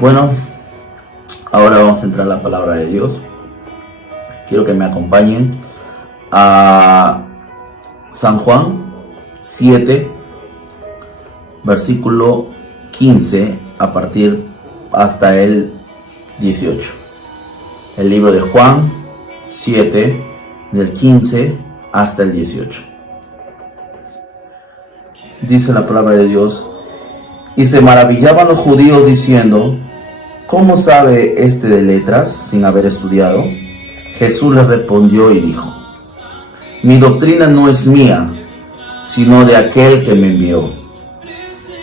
Bueno, ahora vamos a entrar a la palabra de Dios. Quiero que me acompañen a San Juan 7, versículo 15 a partir hasta el 18. El libro de Juan 7, del 15 hasta el 18. Dice la palabra de Dios: y se maravillaban los judíos diciendo: ¿cómo sabe este de letras sin haber estudiado? Jesús les respondió y dijo: mi doctrina no es mía, sino de aquel que me envió.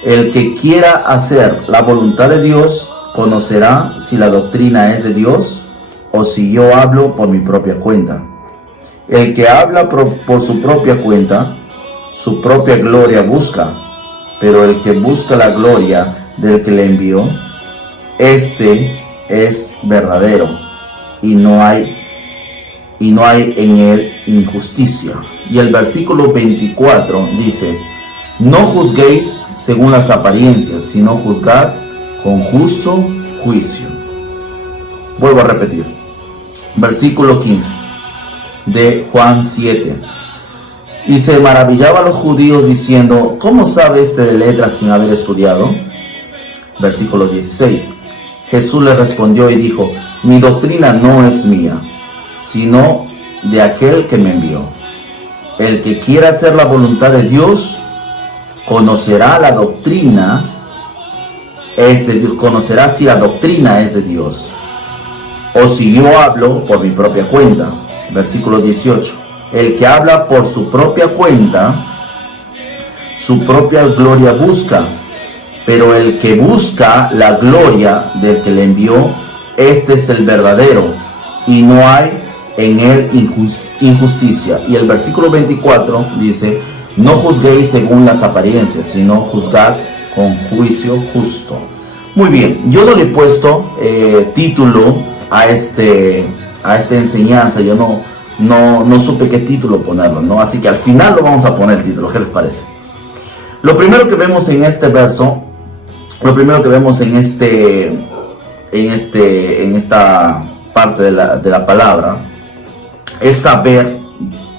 El que quiera hacer la voluntad de Dios conocerá si la doctrina es de Dios o si yo hablo por mi propia cuenta. El que habla por su propia cuenta, su propia gloria busca, pero el que busca la gloria del que le envió, este es verdadero, y no hay en él injusticia. Y el versículo 24 dice: no juzguéis según las apariencias, sino juzgad con justo juicio. Vuelvo a repetir, versículo 15 de Juan 7. Y se maravillaban los judíos diciendo: ¿cómo sabe este de letras sin haber estudiado? Versículo 16. Jesús le respondió y dijo: mi doctrina no es mía, sino de aquel que me envió. El que quiera hacer la voluntad de Dios conocerá la doctrina es de Dios, conocerá si la doctrina es de Dios o si yo hablo por mi propia cuenta. Versículo 18. El que habla por su propia cuenta, su propia gloria busca, pero el que busca la gloria del que le envió, este es el verdadero, y no hay en él injusticia. Y el versículo 24 dice: no juzguéis según las apariencias, sino juzgad con juicio justo. Muy bien, yo no le he puesto título a esta enseñanza. Yo no supe qué título ponerlo, ¿no? Así que al final lo vamos a poner el título. ¿Qué les parece? Lo primero que vemos en este verso, lo primero que vemos en esta parte de la palabra, es saber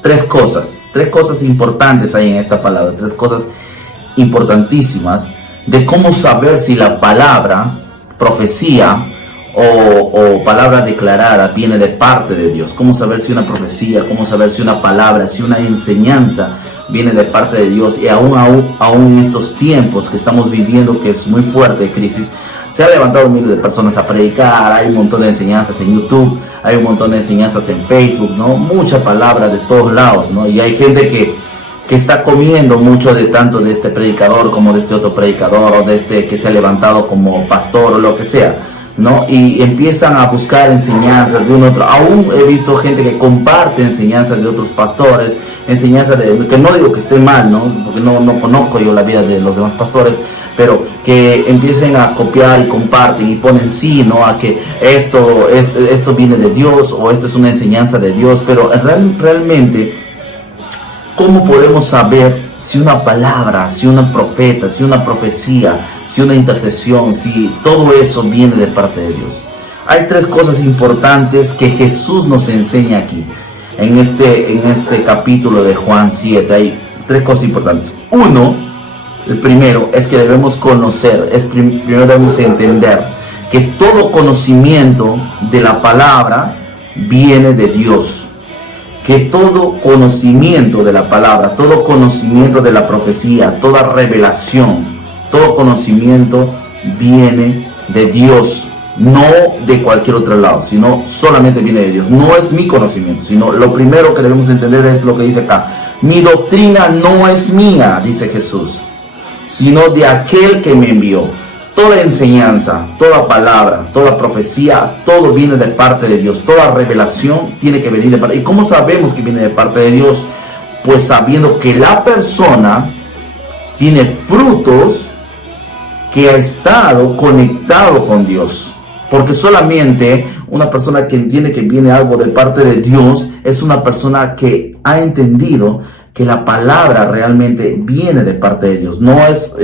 tres cosas importantes hay en esta palabra, tres cosas importantísimas de cómo saber si la palabra, profecía o palabra declarada viene de parte de Dios. Cómo saber si una profecía, cómo saber si una palabra, si una enseñanza viene de parte de Dios. Y aún en estos tiempos que estamos viviendo, que es muy fuerte crisis, se ha levantado miles de personas a predicar. Hay un montón de enseñanzas en YouTube, hay un montón de enseñanzas en Facebook, ¿no? Mucha palabra de todos lados, ¿no? Y hay gente que está comiendo mucho de tanto de este predicador como de este otro predicador, o de este que se ha levantado como pastor o lo que sea, ¿no? Y empiezan a buscar enseñanzas de un otro. Aún he visto gente que comparte enseñanzas de otros pastores, enseñanzas que no digo que esté mal, ¿no? Porque no conozco yo la vida de los demás pastores, pero que empiecen a copiar y comparten y ponen sí, ¿no? A que esto viene de Dios, o esto es una enseñanza de Dios. Pero realmente, ¿cómo podemos saber si una palabra, si una profeta, si una profecía, si una intercesión, si todo eso viene de parte de Dios? Hay tres cosas importantes que Jesús nos enseña aquí. En este capítulo de Juan 7 hay tres cosas importantes. El primero es que debemos conocer, primero debemos entender que todo conocimiento de la palabra viene de Dios. Que todo conocimiento de la palabra, todo conocimiento de la profecía, toda revelación, todo conocimiento viene de Dios, no de cualquier otro lado, sino solamente viene de Dios. No es mi conocimiento, sino lo primero que debemos entender es lo que dice acá: mi doctrina no es mía, dice Jesús, sino de aquel que me envió. Toda enseñanza, toda palabra, toda profecía, todo viene de parte de Dios. Toda revelación tiene que venir de parte. ¿Y cómo sabemos que viene de parte de Dios? Pues sabiendo que la persona tiene frutos que ha estado conectado con Dios. Porque solamente una persona que entiende que viene algo de parte de Dios es una persona que ha entendido que la palabra realmente viene de parte de Dios. No es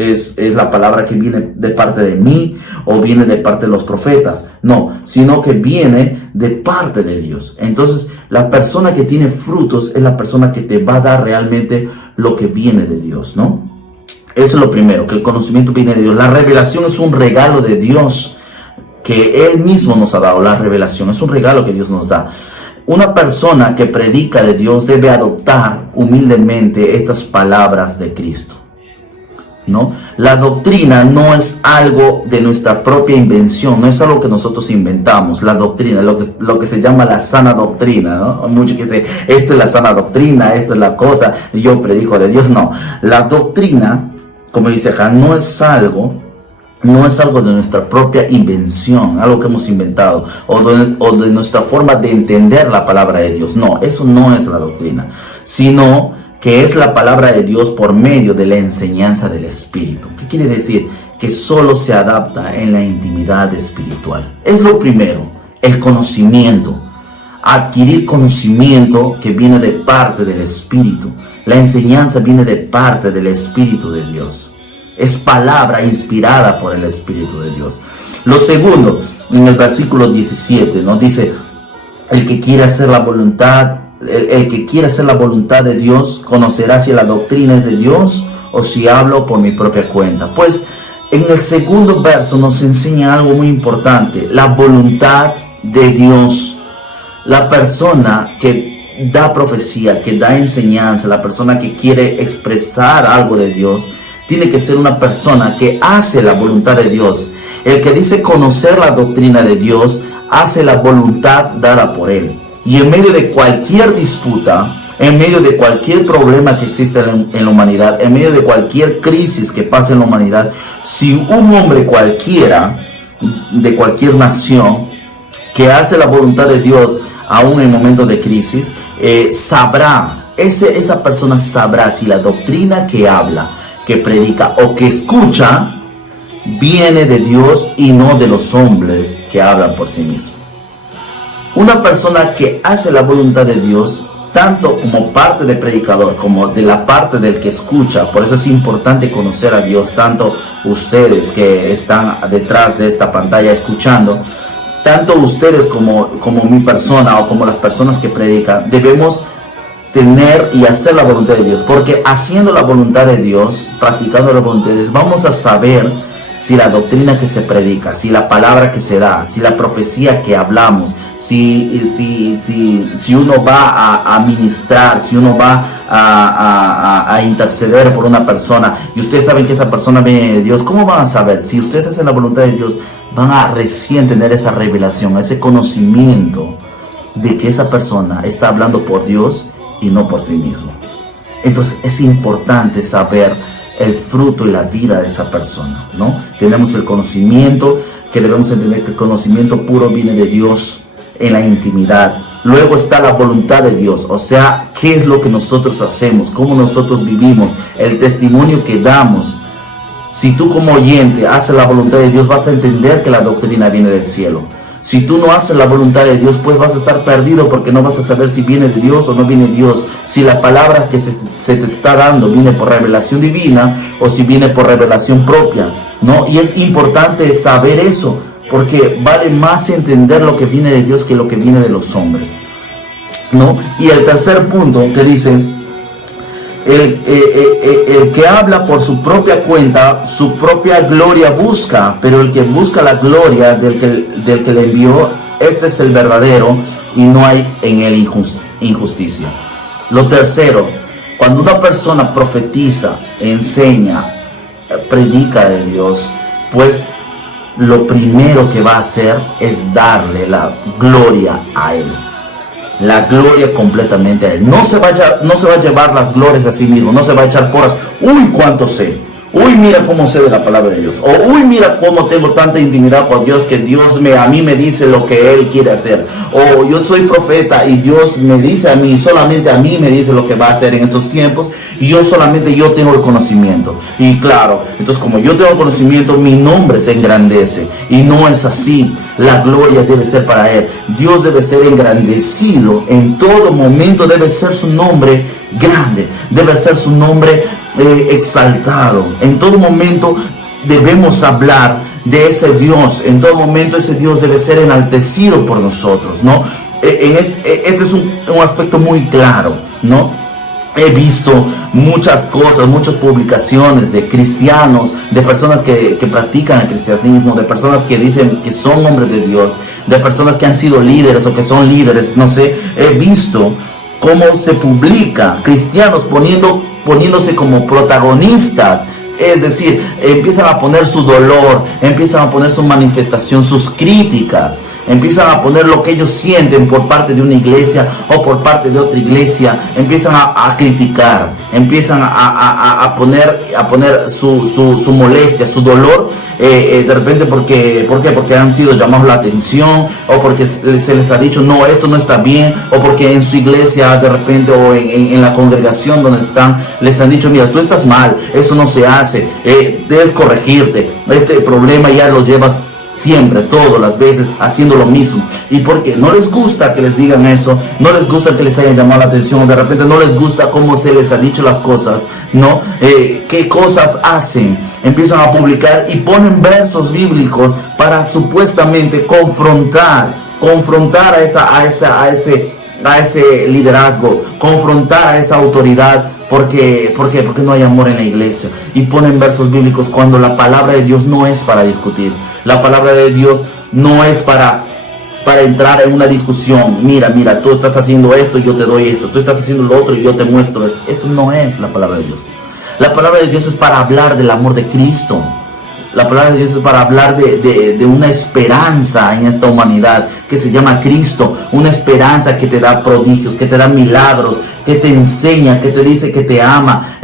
la palabra que viene de parte de mí o viene de parte de los profetas. No, sino que viene de parte de Dios. Entonces, la persona que tiene frutos es la persona que te va a dar realmente lo que viene de Dios, ¿no? Eso es lo primero, que el conocimiento viene de Dios. La revelación es un regalo de Dios que Él mismo nos ha dado. La revelación es un regalo que Dios nos da. Una persona que predica de Dios debe adoptar humildemente estas palabras de Cristo, ¿no? La doctrina no es algo de nuestra propia invención, no es algo que nosotros inventamos. La doctrina, lo que se llama la sana doctrina, ¿no? Muchos que dicen, esto es la sana doctrina, esto es la cosa, yo predico de Dios. No, la doctrina, como dice acá, no es algo de nuestra propia invención, algo que hemos inventado, o de nuestra forma de entender la palabra de Dios. No, eso no es la doctrina, sino que es la palabra de Dios por medio de la enseñanza del Espíritu. ¿Qué quiere decir? Que solo se adapta en la intimidad espiritual. Es lo primero, el conocimiento. Adquirir conocimiento que viene de parte del Espíritu. La enseñanza viene de parte del Espíritu de Dios. Es palabra inspirada por el Espíritu de Dios. Lo segundo, en el versículo 17, ¿no? Dice, el que quiere hacer la voluntad de Dios, conocerá si la doctrina es de Dios o si hablo por mi propia cuenta. Pues en el segundo verso nos enseña algo muy importante, la voluntad de Dios. La persona que da profecía, que da enseñanza, la persona que quiere expresar algo de Dios, tiene que ser una persona que hace la voluntad de Dios. El que dice conocer la doctrina de Dios, hace la voluntad dada por Él. Y en medio de cualquier disputa, en medio de cualquier problema que existe en la humanidad, en medio de cualquier crisis que pase en la humanidad, si un hombre cualquiera, de cualquier nación, que hace la voluntad de Dios, aún en momentos de crisis, esa persona sabrá si la doctrina que habla, que predica o que escucha viene de Dios y no de los hombres que hablan por sí mismos. Una persona que hace la voluntad de Dios, tanto como parte del predicador como de la parte del que escucha, por eso es importante conocer a Dios, tanto ustedes que están detrás de esta pantalla escuchando, tanto ustedes como mi persona o como las personas que predican, debemos tener y hacer la voluntad de Dios, porque haciendo la voluntad de Dios, practicando la voluntad de Dios, vamos a saber si la doctrina que se predica, si la palabra que se da, si la profecía que hablamos, si uno va a ministrar, si uno va a interceder por una persona y ustedes saben que esa persona viene de Dios, ¿cómo van a saber? Si ustedes hacen la voluntad de Dios, van a recién tener esa revelación, ese conocimiento de que esa persona está hablando por Dios y no por sí mismo. Entonces es importante saber el fruto y la vida de esa persona, ¿no? Tenemos el conocimiento, que debemos entender que el conocimiento puro viene de Dios en la intimidad. Luego está la voluntad de Dios, o sea, qué es lo que nosotros hacemos, cómo nosotros vivimos, el testimonio que damos. Si tú como oyente haces la voluntad de Dios, vas a entender que la doctrina viene del cielo. Si tú no haces la voluntad de Dios, pues vas a estar perdido porque no vas a saber si viene de Dios o no viene de Dios. Si la palabra que se te está dando viene por revelación divina o si viene por revelación propia, ¿no? Y es importante saber eso, porque vale más entender lo que viene de Dios que lo que viene de los hombres, ¿no? Y el tercer punto que dice, el que habla por su propia cuenta, su propia gloria busca, pero el que busca la gloria del que le envió, este es el verdadero y no hay en él injusticia. Lo tercero, cuando una persona profetiza, enseña, predica de Dios, pues lo primero que va a hacer es darle la gloria a Él. La gloria completamente a Él. No se va a llevar las glorias a sí mismo, no se va a echar porras. Uy, cuánto sé. Uy, mira cómo sé de la palabra de Dios. O uy, mira cómo tengo tanta intimidad con Dios que Dios a mí me dice lo que Él quiere hacer. O yo soy profeta y Dios me dice a mí, solamente a mí me dice lo que va a hacer en estos tiempos. Y yo tengo el conocimiento. Y claro, entonces como yo tengo el conocimiento, mi nombre se engrandece. Y no es así. La gloria debe ser para Él. Dios debe ser engrandecido en todo momento, debe ser su nombre grande, debe ser su nombre exaltado. En todo momento debemos hablar de ese Dios, en todo momento ese Dios debe ser enaltecido por nosotros, ¿no? Este es un aspecto muy claro, ¿no? He visto muchas cosas, muchas publicaciones de cristianos, de personas que practican el cristianismo, de personas que dicen que son hombres de Dios, de personas que han sido líderes o que son líderes, no sé. He visto cómo se publica cristianos poniéndose como protagonistas. Es decir, empiezan a poner su dolor, empiezan a poner su manifestación, sus críticas, empiezan a poner lo que ellos sienten por parte de una iglesia o por parte de otra iglesia, empiezan a criticar, empiezan a poner su molestia, su dolor, de repente ¿por qué? Porque han sido llamados la atención, o porque se les ha dicho no, esto no está bien, o porque en su iglesia de repente o en la congregación donde están les han dicho mira, tú estás mal, eso no se hace, debes corregirte, este problema ya lo llevas siempre, todas las veces, haciendo lo mismo. Y porque no les gusta que les digan eso, no les gusta que les hayan llamado la atención, de repente no les gusta cómo se les ha dicho las cosas, ¿no? ¿Qué cosas hacen? Empiezan a publicar y ponen versos bíblicos para supuestamente confrontar a ese liderazgo, confrontar a esa autoridad. ¿Por qué? Porque no hay amor en la iglesia. Y ponen versos bíblicos cuando la palabra de Dios no es para discutir. La palabra de Dios no es para entrar en una discusión. Mira, tú estás haciendo esto y yo te doy eso. Tú estás haciendo lo otro y yo te muestro eso. Eso no es la palabra de Dios. La palabra de Dios es para hablar del amor de Cristo. La palabra de Dios es para hablar de una esperanza en esta humanidad que se llama Cristo. Una esperanza que te da prodigios, que te da milagros, que te enseña, que te dice que te ama.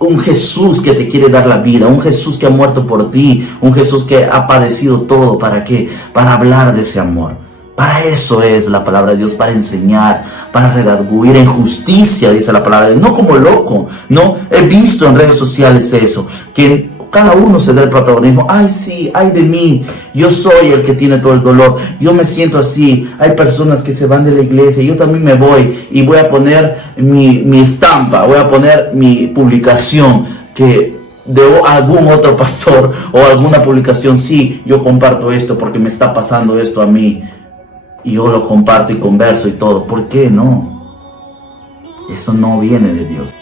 Un Jesús que te quiere dar la vida. Un Jesús que ha muerto por ti. Un Jesús que ha padecido todo. ¿Para qué? Para hablar de ese amor. Para eso es la palabra de Dios, para enseñar, para redarguir en justicia, dice la palabra de Dios. No como loco, no. He visto en redes sociales eso, que cada uno se da el protagonismo. Ay, sí, ay de mí, yo soy el que tiene todo el dolor, yo me siento así. Hay personas que se van de la iglesia, yo también me voy y voy a poner mi estampa, voy a poner mi publicación que de algún otro pastor o alguna publicación. Sí, yo comparto esto porque me está pasando esto a mí y yo lo comparto y converso y todo. ¿Por qué no? Eso no viene de Dios.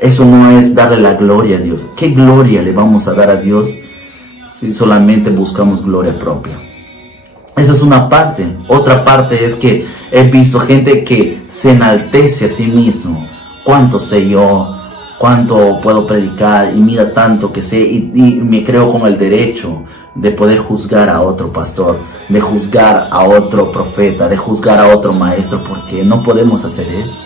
Eso no es darle la gloria a Dios. ¿Qué gloria le vamos a dar a Dios si solamente buscamos gloria propia? Eso es una parte. Otra parte es que he visto gente que se enaltece a sí mismo. ¿Cuánto sé yo? ¿Cuánto puedo predicar? Y mira tanto que sé y me creo con el derecho de poder juzgar a otro pastor, de juzgar a otro profeta, de juzgar a otro maestro. Porque no podemos hacer eso.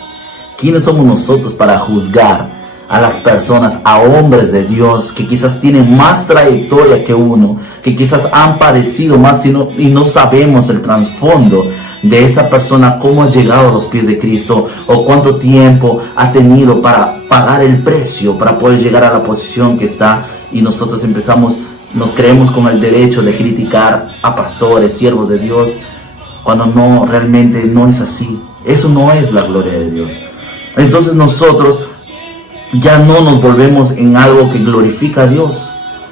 ¿Quiénes somos nosotros para juzgar a las personas, a hombres de Dios que quizás tienen más trayectoria que uno, que quizás han padecido más y no sabemos el trasfondo de esa persona, cómo ha llegado a los pies de Cristo o cuánto tiempo ha tenido para pagar el precio para poder llegar a la posición que está? Y nosotros nos creemos con el derecho de criticar a pastores, siervos de Dios, cuando no, realmente no es así. Eso no es la gloria de Dios. Entonces nosotros ya no nos volvemos en algo que glorifica a Dios.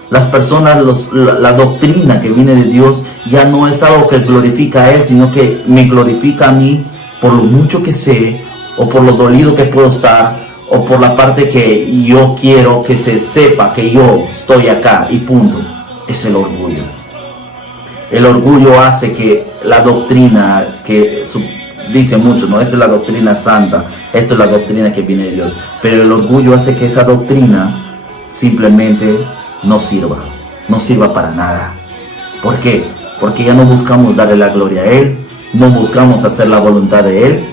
Las personas, la doctrina que viene de Dios ya no es algo que glorifica a Él, sino que me glorifica a mí por lo mucho que sé, o por lo dolido que puedo estar, o por la parte que yo quiero que se sepa que yo estoy acá y punto. Es el orgullo. El orgullo hace que la doctrina que dice mucho, ¿no? Esta es la doctrina santa, esta es la doctrina que viene de Dios. Pero el orgullo hace que esa doctrina simplemente no sirva para nada. ¿Por qué? Porque ya no buscamos darle la gloria a Él, no buscamos hacer la voluntad de Él,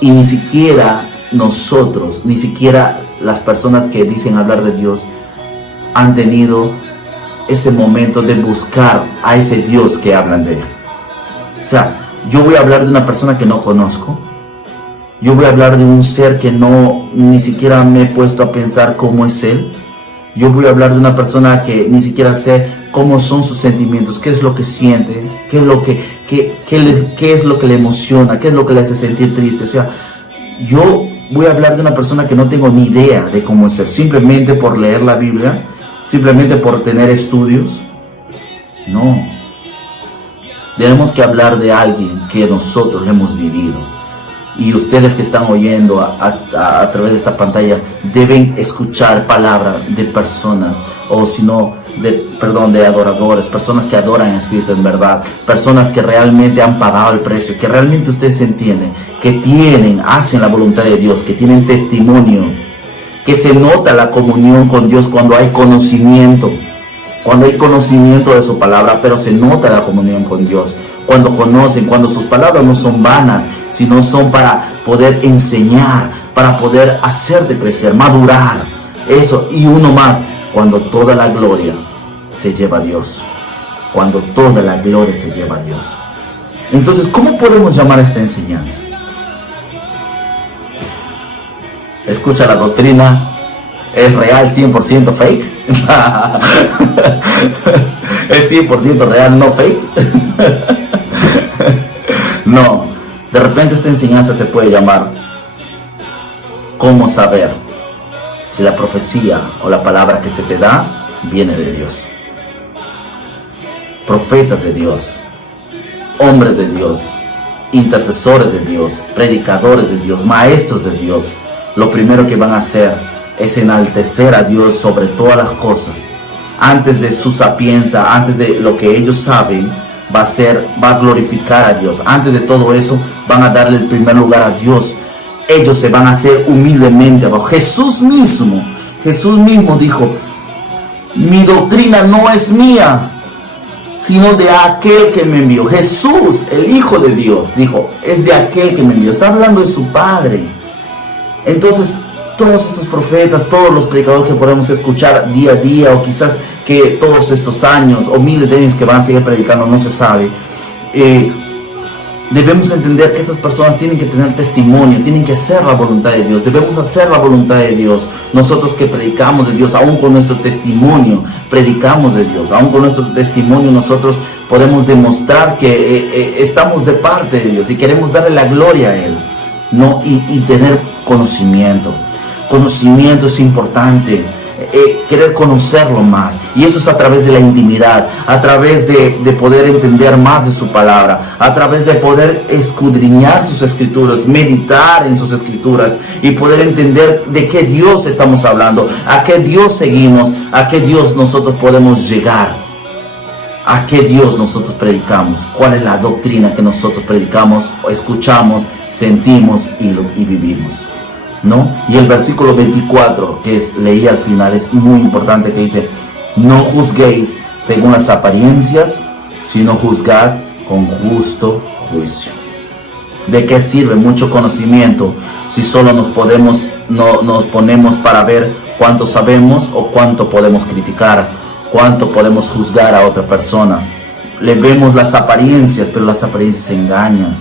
y ni siquiera nosotros, ni siquiera las personas que dicen hablar de Dios han tenido ese momento de buscar a ese Dios que hablan de Él. O sea, yo voy a hablar de una persona que no conozco. Yo voy a hablar de un ser que ni siquiera me he puesto a pensar cómo es Él. Yo voy a hablar de una persona que ni siquiera sé cómo son sus sentimientos, qué es lo que siente, qué qué es lo que le emociona, qué es lo que le hace sentir triste. O sea, yo voy a hablar de una persona que no tengo ni idea de cómo es ser, simplemente por leer la Biblia, simplemente por tener estudios. No. Tenemos que hablar de alguien que nosotros hemos vivido. Y ustedes que están oyendo a través de esta pantalla deben escuchar palabras de personas, o si no, de adoradores, personas que adoran en espíritu en verdad, personas que realmente han pagado el precio, que realmente ustedes entienden, que hacen la voluntad de Dios, que tienen testimonio, que se nota la comunión con Dios cuando hay conocimiento de su palabra, pero se nota la comunión con Dios. Cuando conocen, cuando sus palabras no son vanas, sino son para poder enseñar, para poder hacerte crecer, madurar. Eso, y uno más, cuando toda la gloria se lleva a Dios. Cuando toda la gloria se lleva a Dios. Entonces, ¿cómo podemos llamar a esta enseñanza? Escucha, la doctrina es real, 100% fake. Es 100% real, no fake. No, de repente esta enseñanza se puede llamar ¿cómo saber si la profecía o la palabra que se te da viene de Dios? Profetas de Dios, hombres de Dios, intercesores de Dios, predicadores de Dios, maestros de Dios, lo primero que van a hacer es enaltecer a Dios sobre todas las cosas. Antes de su sapiencia, antes de lo que ellos saben, va a glorificar a Dios. Antes de todo eso, van a darle el primer lugar a Dios. Ellos se van a hacer humildemente abajo. Jesús mismo dijo: mi doctrina no es mía, sino de aquel que me envió. Jesús, el Hijo de Dios, dijo: es de aquel que me envió. Está hablando de su Padre. Entonces, todos estos profetas, todos los predicadores que podemos escuchar día a día, o quizás que todos estos años o miles de años que van a seguir predicando, no se sabe, debemos entender que estas personas tienen que tener testimonio, tienen que hacer la voluntad de Dios. Debemos hacer la voluntad de Dios. Nosotros que predicamos de Dios, aún con nuestro testimonio predicamos de Dios, aún con nuestro testimonio nosotros podemos demostrar que estamos de parte de Dios y queremos darle la gloria a Él, ¿no? Y tener conocimiento. Conocimiento es importante, querer conocerlo más, y eso es a través de la intimidad, a través de poder entender más de su palabra, a través de poder escudriñar sus escrituras, meditar en sus escrituras y poder entender de qué Dios estamos hablando, a qué Dios seguimos, a qué Dios nosotros podemos llegar, a qué Dios nosotros predicamos, cuál es la doctrina que nosotros predicamos, escuchamos, sentimos y vivimos, ¿no? Y el versículo 24 que leí al final es muy importante, que dice: no juzguéis según las apariencias, sino juzgad con justo juicio. ¿De qué sirve mucho conocimiento si solo nos ponemos para ver cuánto sabemos o cuánto podemos criticar, cuánto podemos juzgar a otra persona? Le vemos las apariencias, pero las apariencias engañan.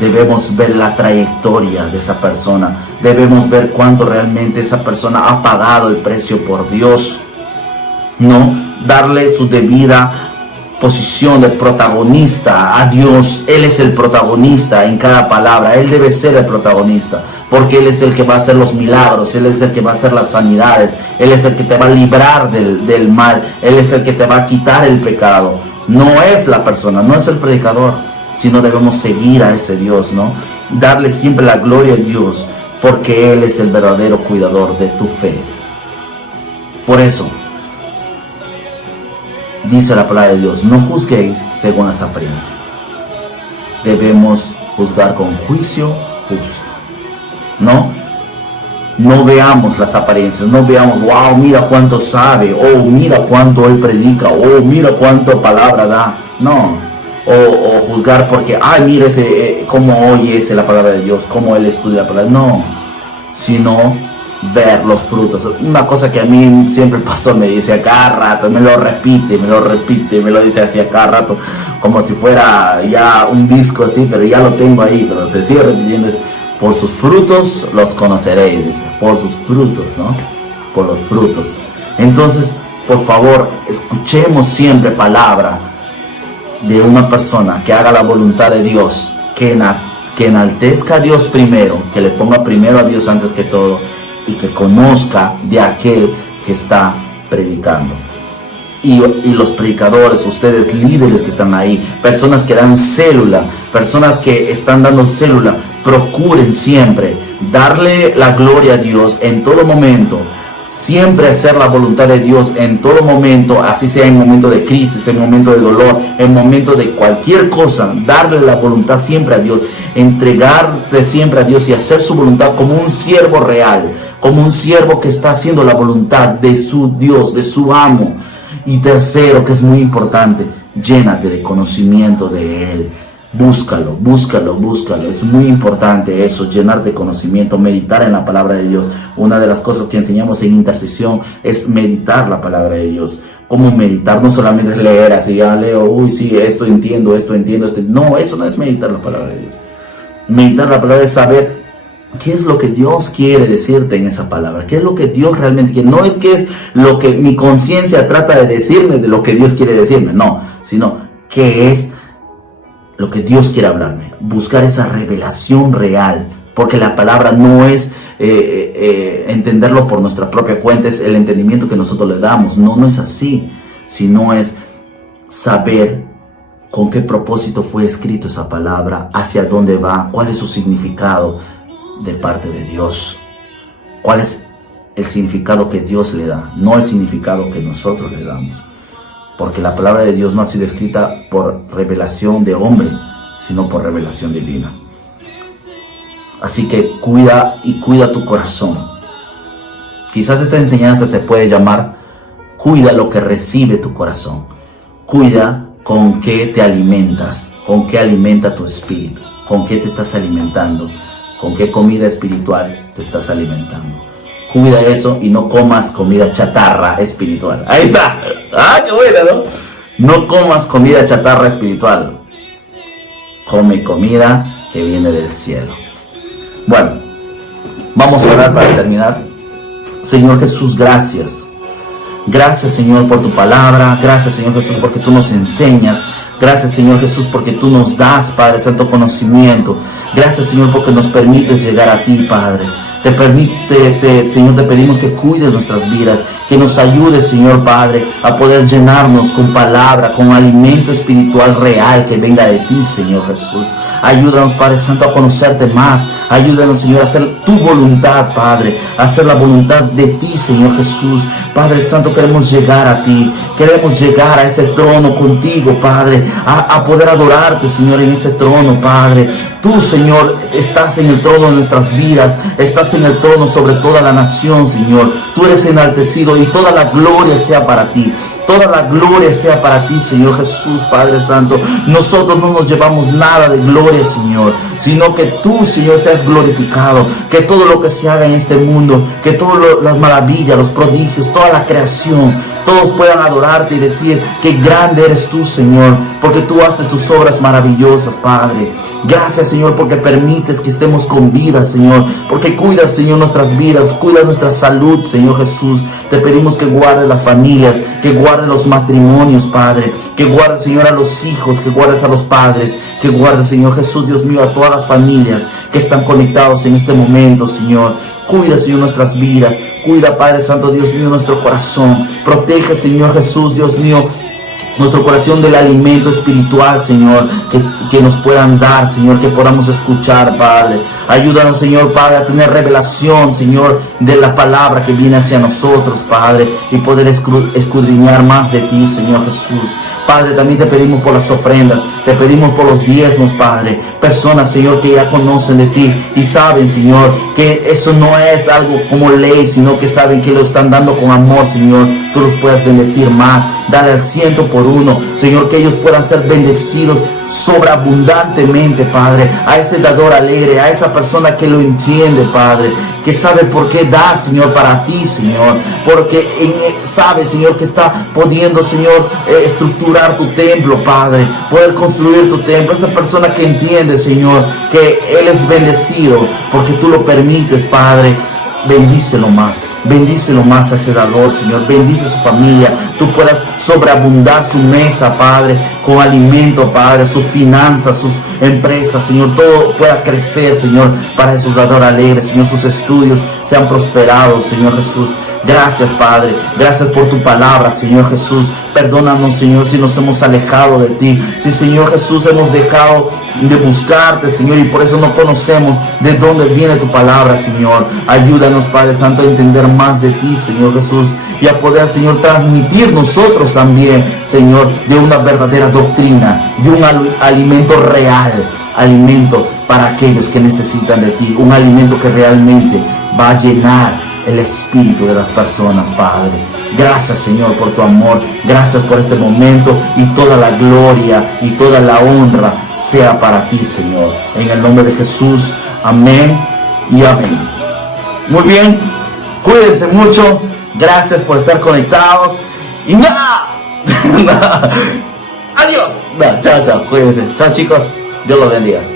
Debemos ver la trayectoria de esa persona. Debemos ver cuánto realmente esa persona ha pagado el precio por Dios, ¿no? Darle su debida posición de protagonista a Dios. Él es el protagonista en cada palabra. Él debe ser el protagonista, porque Él es el que va a hacer los milagros. Él es el que va a hacer las sanidades. Él es el que te va a librar del mal. Él es el que te va a quitar el pecado. No es la persona, no es el predicador, sino debemos seguir a ese Dios, ¿no? Darle siempre la gloria a Dios, porque Él es el verdadero cuidador de tu fe. Por eso dice la palabra de Dios: no juzguéis según las apariencias. Debemos juzgar con juicio justo, ¿no? No veamos las apariencias, no veamos: wow, mira cuánto sabe, oh, mira cuánto él predica, oh, mira cuánto palabra da. No. O juzgar porque, ay, mira cómo oye la palabra de Dios, cómo él estudia la palabra. No, sino ver los frutos. Una cosa que a mí siempre el pastor me dice a cada rato, me lo repite, me lo dice así a cada rato, como si fuera ya un disco así, pero ya lo tengo ahí, pero se sigue repitiendo: es: por sus frutos los conoceréis, dice, por sus frutos, ¿no? Por los frutos. Entonces, por favor, escuchemos siempre palabra de una persona que haga la voluntad de Dios, que enaltezca a Dios primero, que le ponga primero a Dios antes que todo, y que conozca de aquel que está predicando. Y los predicadores, ustedes líderes que están ahí, personas que dan célula, personas que están dando célula, procuren siempre darle la gloria a Dios en todo momento, siempre hacer la voluntad de Dios en todo momento, así sea en momento de crisis, en momento de dolor, en momento de cualquier cosa, darle la voluntad siempre a Dios, entregarte siempre a Dios y hacer su voluntad como un siervo real, como un siervo que está haciendo la voluntad de su Dios, de su amo. Y tercero, que es muy importante, llénate de conocimiento de Él. Búscalo, búscalo, búscalo. Es muy importante eso, llenarte de conocimiento, meditar en la palabra de Dios. Una de las cosas que enseñamos en intercesión es meditar la palabra de Dios. ¿Cómo meditar? No solamente es leer así, ya leo, uy, sí, esto entiendo, esto. No, eso no es meditar la palabra de Dios. Meditar la palabra es saber ¿qué es lo que Dios quiere decirte en esa palabra? ¿Qué es lo que Dios realmente quiere? No es que es lo que mi conciencia trata de decirme de lo que Dios quiere decirme, no, sino qué es lo que Dios quiere hablarme. Buscar esa revelación real, porque la palabra no es entenderlo por nuestra propia cuenta, es el entendimiento que nosotros le damos. No es así, sino es saber con qué propósito fue escrito esa palabra, hacia dónde va, cuál es su significado de parte de Dios, cuál es el significado que Dios le da, no el significado que nosotros le damos, porque la palabra de Dios no ha sido escrita por revelación de hombre, sino por revelación divina. Así que cuida tu corazón. Quizás esta enseñanza se puede llamar cuida lo que recibe tu corazón, cuida con qué te alimentas, con qué alimenta tu espíritu, con qué te estás alimentando, con qué comida espiritual te estás alimentando. Cuida eso y no comas comida chatarra espiritual. Ahí está. Qué buena, ¿no? No comas comida chatarra espiritual. Come comida que viene del cielo. Bueno, vamos a orar para terminar. Señor Jesús, gracias. Gracias, Señor, por tu palabra. Gracias, Señor Jesús, porque tú nos enseñas. Gracias, Señor Jesús, porque tú nos das, Padre Santo, conocimiento. Gracias, Señor, porque nos permites llegar a ti, Padre. Señor, te pedimos que cuides nuestras vidas, que nos ayudes, Señor Padre, a poder llenarnos con palabra, con alimento espiritual real que venga de ti, Señor Jesús. Ayúdanos, Padre Santo, a conocerte más. Ayúdanos, Señor, a hacer tu voluntad, Padre, a hacer la voluntad de ti, Señor Jesús. Padre Santo, queremos llegar a ti, queremos llegar a ese trono contigo, Padre, a poder adorarte, Señor, en ese trono, Padre. Tú, Señor, estás en el trono de nuestras vidas, estás en el trono sobre toda la nación, Señor. Tú eres enaltecido y toda la gloria sea para ti. Toda la gloria sea para ti, Señor Jesús, Padre Santo. Nosotros no nos llevamos nada de gloria, Señor, sino que tú, Señor, seas glorificado. Que todo lo que se haga en este mundo, que todas las maravillas, los prodigios, toda la creación, todos puedan adorarte y decir que grande eres tú, Señor, porque tú haces tus obras maravillosas, Padre. Gracias, Señor, porque permites que estemos con vida, Señor, porque cuidas, Señor, nuestras vidas, cuidas nuestra salud, Señor Jesús. Te pedimos que guardes las familias, que guardes los matrimonios, Padre, que guardes, Señor, a los hijos, que guardes a los padres, que guardes, Señor Jesús, Dios mío, a todas las familias que están conectados en este momento, Señor. Cuida, Señor, nuestras vidas. Cuida, Padre Santo, Dios mío, nuestro corazón. Protege, Señor Jesús, Dios mío, nuestro corazón del alimento espiritual, Señor, que nos puedan dar, Señor, que podamos escuchar, Padre. Ayúdanos, Señor, Padre, a tener revelación, Señor, de la palabra que viene hacia nosotros, Padre, y poder escudriñar más de ti, Señor Jesús. Padre, también te pedimos por las ofrendas, te pedimos por los diezmos, Padre. Personas, Señor, que ya conocen de ti y saben, Señor, que eso no es algo como ley, sino que saben que lo están dando con amor, Señor. Tú los puedas bendecir más, dale al 100 por uno, Señor, que ellos puedan ser bendecidos sobreabundantemente, Padre. A ese dador alegre, a esa persona que lo entiende, Padre, que sabe por qué da, Señor, para ti, Señor, porque sabe, Señor, que está pudiendo, Señor, estructurar tu templo, Padre, poder construir tu templo. Esa persona que entiende, Señor, que Él es bendecido porque tú lo permites, Padre. bendícelo más a ese dador, Señor, bendice a su familia, tú puedas sobreabundar su mesa, Padre, con alimento, Padre, sus finanzas, sus empresas, Señor, todo pueda crecer, Señor, para esos dadores alegres, Señor, sus estudios sean prosperados, Señor Jesús. Gracias, Padre, gracias por tu palabra, Señor Jesús. Perdónanos, Señor, si nos hemos alejado de ti, si, Señor Jesús, hemos dejado de buscarte, Señor, y por eso no conocemos de dónde viene tu palabra, Señor. Ayúdanos, Padre Santo, a entender más de ti, Señor Jesús, y a poder, Señor, transmitir nosotros también, Señor, de una verdadera doctrina, de un alimento real, alimento para aquellos que necesitan de ti, un alimento que realmente va a llenar el espíritu de las personas, Padre. Gracias, Señor, por tu amor. Gracias por este momento, y toda la gloria y toda la honra sea para ti, Señor. En el nombre de Jesús, amén y amén. Muy bien, cuídense mucho. Gracias por estar conectados. Y nada. Adiós. Chao, chao. Cuídense. Chao, chicos. Dios los bendiga.